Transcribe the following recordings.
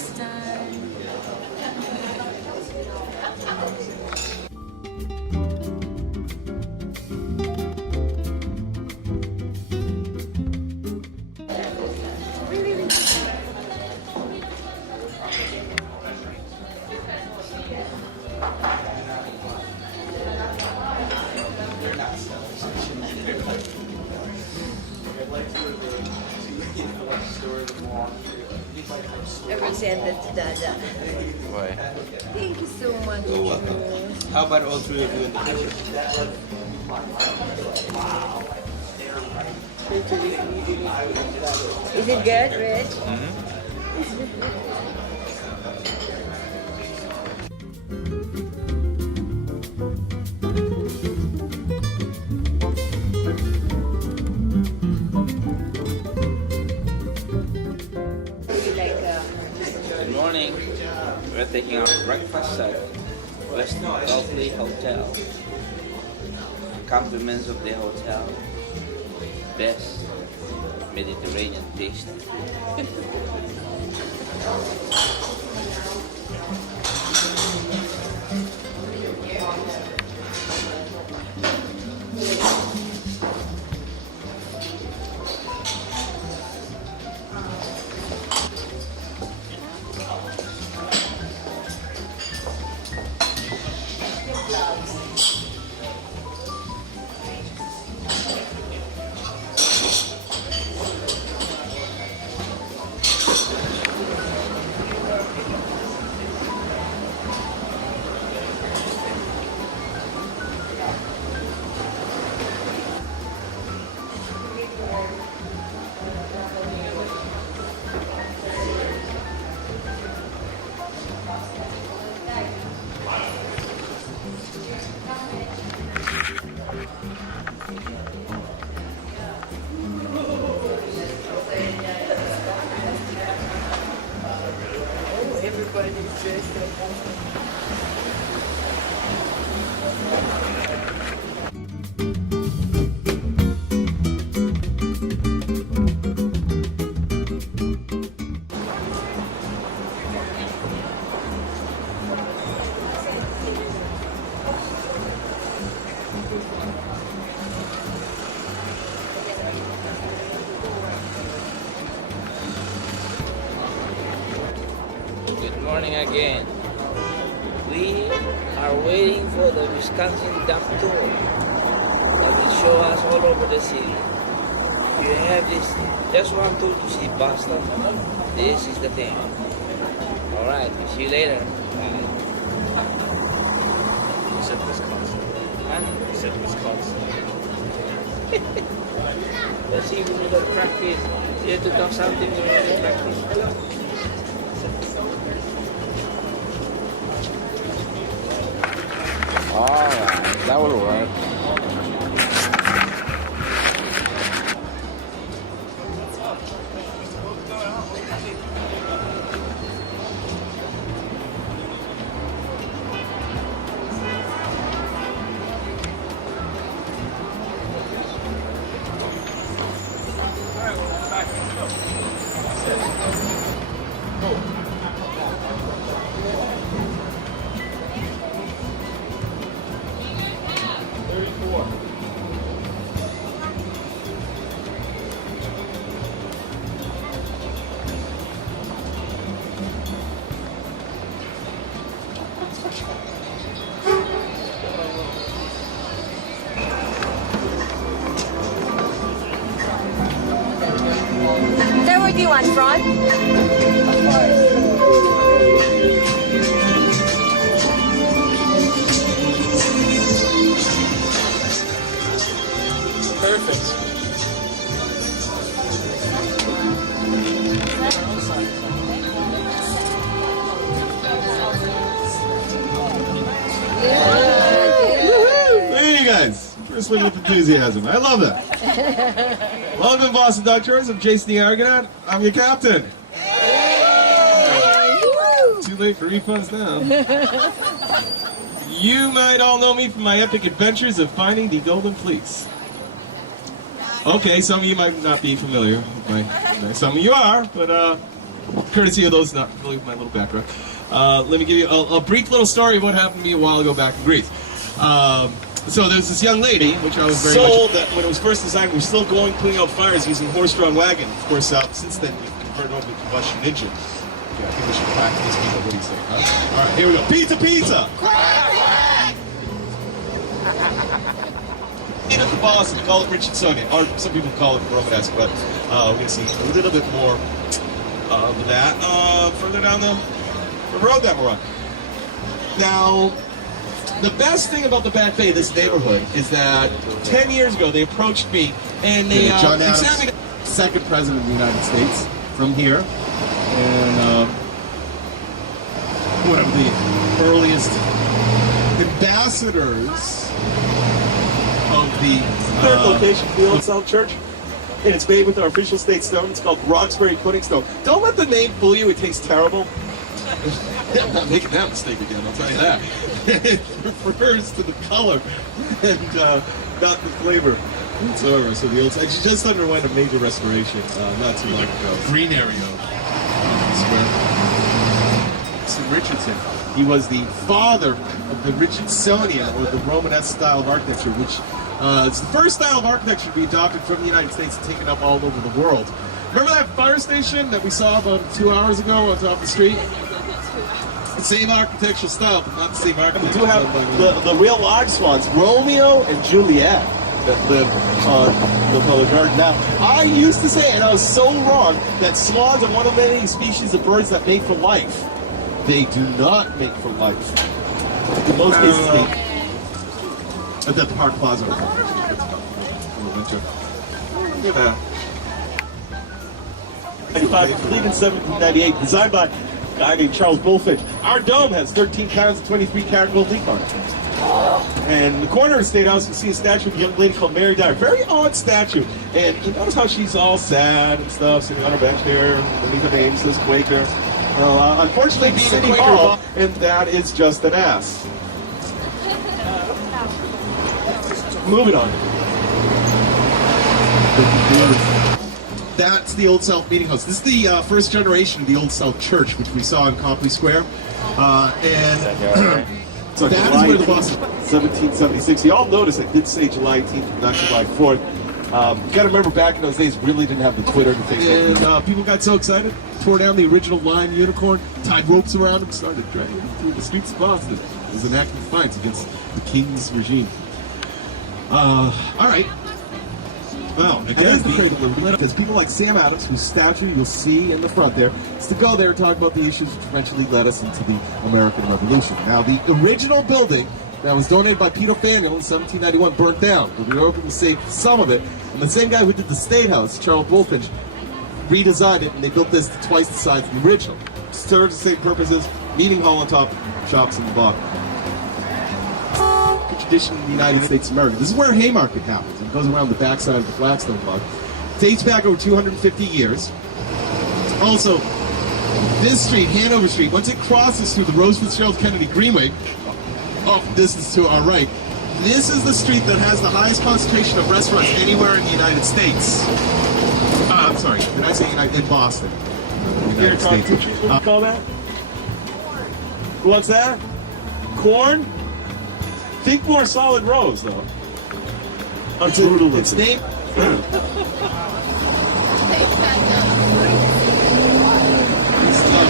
last time. I will send it to Dada. Why? Thank you so much. You're welcome. How about all three of you in the picture? Is it good, Rich? Good morning. We're taking our breakfast at West Lovely Hotel. Compliments of the hotel. Best Mediterranean taste. Everybody's dressed up. Good morning again. We are waiting for the Wisconsin Duck Tour that will show us all over the city. You have this just one tour to see Boston. This is the thing. Alright, we'll see you later. Bye. You said Wisconsin. Huh? You said Wisconsin. Let's see if we will practice. You have to talk something when we practice. Hello. Alright, that will work. So what do you want, front? Of course. Perfect. Look at you guys. First one with enthusiasm. I love that. Welcome, Boston Duck Tours. I'm Jason the Argonaut. I'm your captain. Too late for refunds now. You might all know me from my epic adventures of finding the Golden Fleece. Okay, some of you might not be familiar with some of you are, but courtesy of those not familiar with my little background. Let me give you a brief little story of what happened to me a while ago back in Greece. So there's this young lady, which I was very sold that when it was first designed, we were still going putting out fires using horse-drawn wagon. Of course, since then we've converted over to combustion engine. Okay, I think we should practice people. What do you say? Huh? All right, here we go. Pizza, pizza. In at the Boston, we call it Richardsonian, or some people call it Romanesque, but we're going to see a little bit more of that further down the road that we're on. Now, the best thing about the Back Bay, this neighborhood, is that 10 years ago they approached me and they John Adams, examined second president of the United States, from here, and one of the earliest ambassadors of the Third location, the Old South Church. And it's made with our official state stone. It's called Roxbury Pudding Stone. Don't let the name fool you. It tastes terrible. I'm not making that mistake again, I'll tell you that. It refers to the color and not the flavor whatsoever. So the old, actually just underwent a major restoration not too long ago. Green area. St. Richardson. He was the father of the Richardsonian, or the Romanesque style of architecture, which it's the first style of architecture to be adopted from the United States and taken up all over the world. Remember that fire station that we saw about 2 hours ago on top of the street? The same architectural style, but not the same architecture. We do have the real live swans, Romeo and Juliet, that live on the Village Garden. Now, I used to say, and I was so wrong, that swans are one of many species of birds that mate for life. They do not mate for life. In most cases, they... At the Park Plaza. Look at that. Completed in 1798, designed by a guy named Charles Bulfinch. Our dome has 13 pounds and 23 karat gold leaf on it. And in the corner of the State House, you see a statue of a young lady called Mary Dyer. Very odd statue. And you notice how she's all sad and stuff, sitting on her bench there. Underneath her name says Quaker. Unfortunately, being in Hall, and that is just an ass. Moving on. That's the Old South Meeting House. This is the first generation of the Old South Church, which we saw in Copley Square. And So that is where the Boston... 1776. You all notice I did say July 18th, not July 4th. You got to remember, back in those days, really didn't have the Twitter and Facebook. And people got so excited, tore down the original Lion Unicorn, tied ropes around him, started dragging him through the streets of Boston. It was an act of defiance against the king's regime. All right. Well, again, because people like Sam Adams, whose statue you'll see in the front there, is to go there and talk about the issues which eventually led us into the American Revolution. Now, the original building that was donated by Pete O'Faniel in 1791 burnt down, but we were able to save some of it. And the same guy who did the State House, Charles Bulfinch, redesigned it, and they built this to twice the size of the original. Serves the same purposes, meeting hall on top, shops in the bottom. Tradition in the United States of America. This is where Haymarket happens. It goes around the backside of the Flagstone Bog. Dates back over 250 years. Also, this street, Hanover Street, once it crosses through the Rose Fitzgerald Kennedy Greenway, off the distance to our right, this is the street that has the highest concentration of restaurants anywhere in the United States. I'm sorry, did I say United? In Boston. United States. What do you call that? What's that? Corn? Think more solid rose, though. It's named...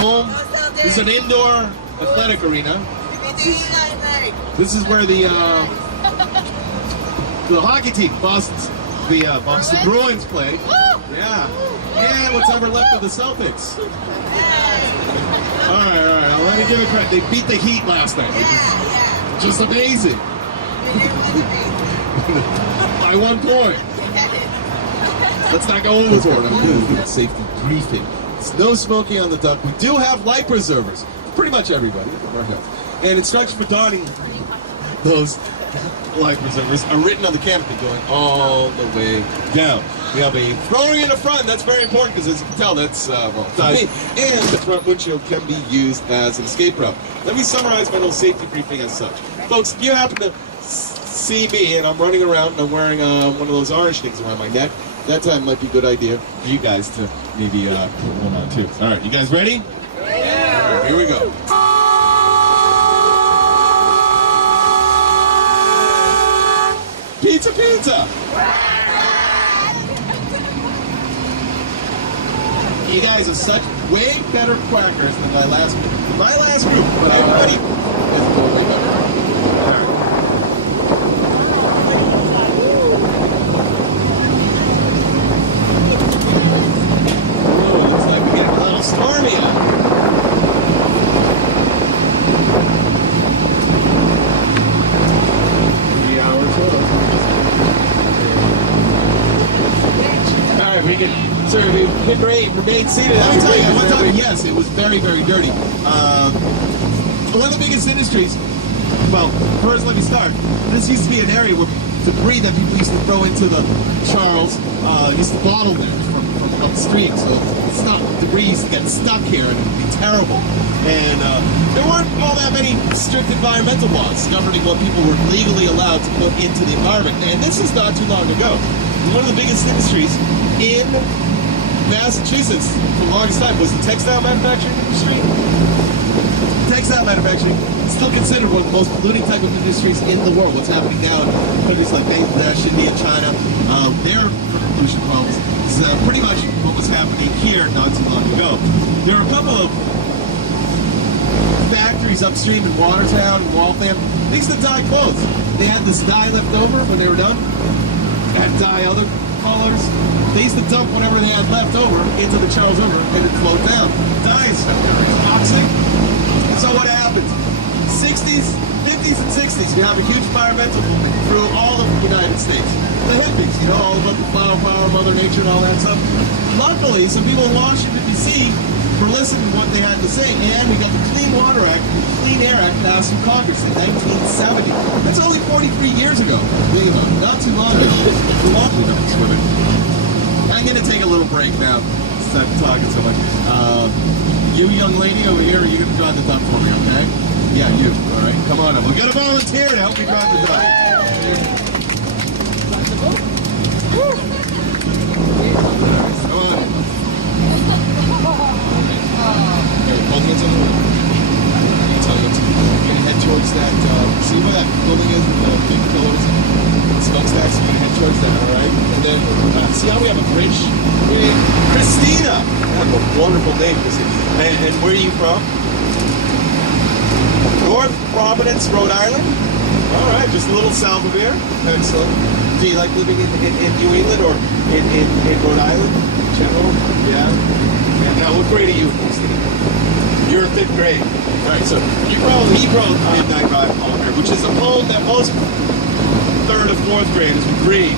home. This is an indoor athletic arena. This is where the hockey team, Boston Bruins play. Yeah. And what's ever left of the Celtics. All right. Let me give it credit. They beat the Heat last night. Just amazing. By 1 point. Let's not go overboard. I'm doing safety briefing. It's no smoking on the duck. We do have life preservers. Pretty much everybody. And instructions for donning those life preservers are written on the canopy going all the way down. We have a throwing in the front. That's very important because, as you can tell, that's and the front windshield can be used as an escape route. Let me summarize my little safety briefing as such. Folks, if you happen to see me and I'm running around and I'm wearing one of those orange things around my neck, that time might be a good idea for you guys to maybe put one on too. All right, you guys ready? Yeah. All right, here we go. Pizza, pizza. You guys are such way better quackers than my last group. My last group, but I'm ready. Let's go way better. All right. Ooh, looks like we got a little stormy out. 3 hours total. All right, we can. Sir, we've been great. Remain seated. Let me tell you, one time, yes, it was very, very dirty. One of the biggest industries. Well, first, let me start. This used to be an area where debris that people used to throw into the Charles used to bottle there from upstream. So stuff, debris used to get stuck here and it would be terrible. And there weren't all that many strict environmental laws governing what people were legally allowed to put into the environment. And this is not too long ago. One of the biggest industries in Massachusetts for the longest time was the textile manufacturing industry. Textile manufacturing is still considered one of the most polluting type of industries in the world. What's happening now in countries like Bangladesh, India, China, their pollution problems is pretty much what was happening here not too long ago. There are a couple of factories upstream in Watertown and Waltham. They used to dye clothes. They had this dye left over when they were done. They had dye other colors. They used to dump whatever they had left over into the Charles River and it flowed down. Dye is toxic. So what happens? 60s, 50s, and 60s, we have a huge environmental movement through all of the United States. The hippies, you know, all about the flower power, Mother Nature, and all that stuff. Luckily, some people in Washington, D.C. were listening to what they had to say, and we got the Clean Water Act, Clean Air Act passed through Congress in 1970. That's only 43 years ago. Think about it. Not too long ago. I'm going to take a little break now. Instead of talking so much. You young lady over here, you're going to drive the duck for me, okay? Yeah, you. All right, come on up. We've got a volunteer to help me drive the duck. Come on. Here, hold hands on the wheel. I'll tell you what to do. You're going to head towards that, see where that building is with the big pillars and smokestacks? You're going to head towards that, all right? And then, see how we have a bridge? Christina! That's a wonderful name, Christina. And where are you from? North Providence, Rhode Island? All right, just a little south of here. Excellent. Do you like living in New England or in Rhode Island in general? Yeah? And now, what grade are you, Christina? You're 5th grade. All right, so he wrote Midnight Ride Poem here, which is a poem that most 3rd or 4th graders would read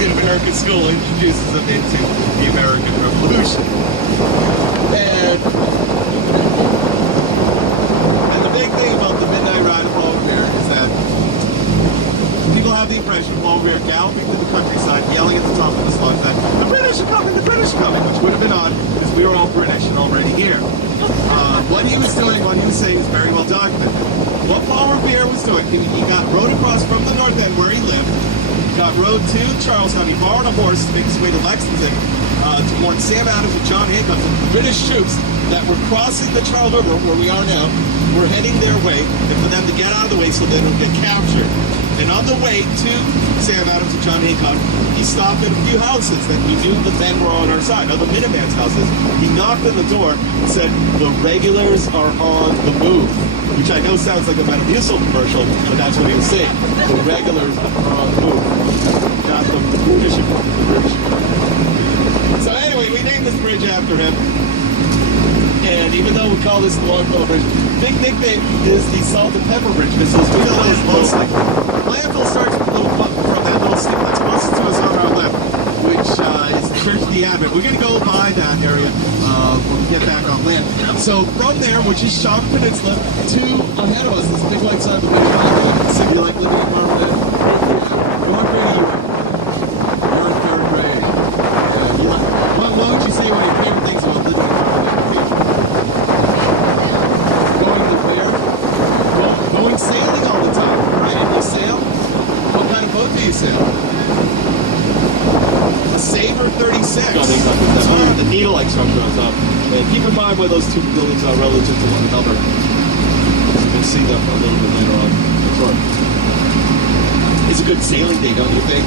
in American school, introduces them into the American Revolution. And the big thing about the Midnight Ride of Paul Revere is that people have the impression of Paul Revere galloping through the countryside, yelling at the top of his lungs that the British are coming, which would have been odd because we were all British and already here. What he was doing, what he was saying is very well documented. What Paul Revere was doing, he rode across from the North End where he lived, rode to Charlestown. He borrowed a horse to make his way to Lexington to warn Sam Adams and John Hancock that the British troops that were crossing the Charles River, where we are now, were heading their way, and for them to get out of the way so they don't get captured. And on the way to Sam Adams and John Hancock, he stopped at a few houses that he knew the men were on our side, other Minuteman's houses. He knocked on the door and said, "The regulars are on the move," which I know sounds like a Metamucil commercial, but that's what he was saying. The regulars are on the move. Not the British. So anyway, we named this bridge after him. And even though we call this the Longfellow Bridge, big nickname is the Salt and Pepper Bridge because those two hills mostly. Landfill starts from that little skip that's closest to us on our left, which is the Church of the Advent. We're going to go by that area when we get back on land. So from there, which is Shawnee Peninsula, to ahead of us, this big white sign, the way to see if you like living in Marmaret. What grade are you in? You're in 3rd grade. What would you say one of your favorite things about living in Marmaret? Going sailing all the time, right? You sail? The Sabre 36. No, they got this. The needle-like structure on top. And keep in mind where those two buildings are relative to one another. We'll see them a little bit later on. That's right. It's a good sailing day, don't you think?